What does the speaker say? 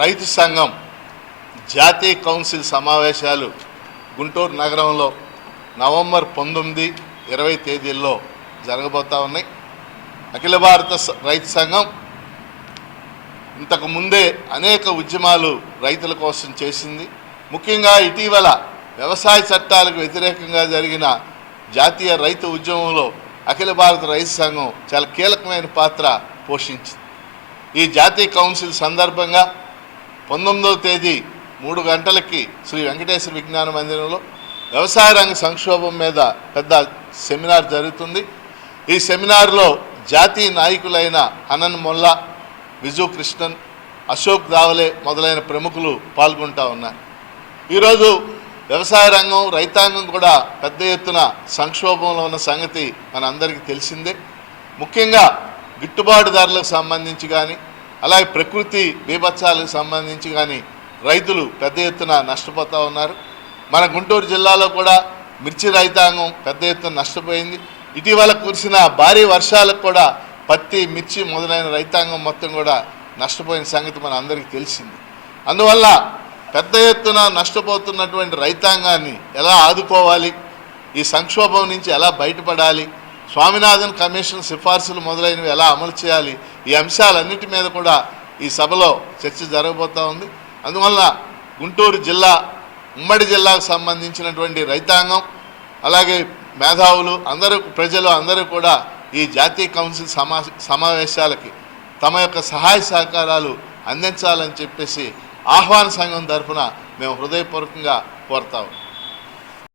రైతు సంఘం జాతీయ కౌన్సిల్ సమావేశాలు గుంటూరు నగరంలో నవంబర్ పంతొమ్మిది ఇరవై తేదీల్లో జరగబోతా ఉన్నాయి. అఖిల భారత రైతు సంఘం ఇంతకు ముందే అనేక ఉద్యమాలు రైతుల కోసం చేసింది. ముఖ్యంగా ఇటీవల వ్యవసాయ చట్టాలకు వ్యతిరేకంగా జరిగిన జాతీయ రైతు ఉద్యమంలో అఖిల భారత రైతు సంఘం చాలా కీలకమైన పాత్ర పోషించింది. ఈ జాతీయ కౌన్సిల్ సందర్భంగా పంతొమ్మిదవ తేదీ మూడు గంటలకి శ్రీ వెంకటేశ్వర విజ్ఞాన మందిరంలో వ్యవసాయ రంగ సంక్షోభం మీద పెద్ద సెమినార్ జరుగుతుంది. ఈ సెమినార్లో జాతీయ నాయకులైన అనన్ మొల్లా విజు కృష్ణన్ అశోక్ దావలే మొదలైన ప్రముఖులు పాల్గొంటా ఉన్నారు. ఈరోజు వ్యవసాయ రంగం రైతాంగం కూడా పెద్ద ఎత్తున సంక్షోభంలో ఉన్న సంగతి మన అందరికీ తెలిసిందే. ముఖ్యంగా గిట్టుబాటు ధరలకు సంబంధించి కానీ అలాగే ప్రకృతి బీభత్సాలకు సంబంధించి కానీ రైతులు పెద్ద ఎత్తున నష్టపోతూ ఉన్నారు. మన గుంటూరు జిల్లాలో కూడా మిర్చి రైతాంగం పెద్ద ఎత్తున నష్టపోయింది. ఇటీవల కురిసిన భారీ వర్షాలకు కూడా పత్తి మిర్చి మొదలైన రైతాంగం మొత్తం కూడా నష్టపోయిన సంగతి మన అందరికీ తెలిసింది. అందువల్ల పెద్ద ఎత్తున నష్టపోతున్నటువంటి రైతాంగాన్ని ఎలా ఆదుకోవాలి? ఈ సంక్షోభం నుంచి ఎలా బయటపడాలి? స్వామినాథన్ కమిషన్ సిఫార్సులు మొదలైనవి ఎలా అమలు చేయాలి? ఈ అంశాలన్నిటి మీద కూడా ఈ సభలో చర్చ జరగబోతూ ఉంది. అందువల్ల గుంటూరు జిల్లా ఉమ్మడి జిల్లాకు సంబంధించినటువంటి రైతాంగం అలాగే మేధావులు అందరూ ప్రజలు అందరూ కూడా ఈ జాతీయ కౌన్సిల్ సమా సమావేశాలకి తమ యొక్క సహాయ సహకారాలు అందించాలని చెప్పేసి ఆహ్వాన సంఘం తరఫున మేము హృదయపూర్వకంగా కోరుతాము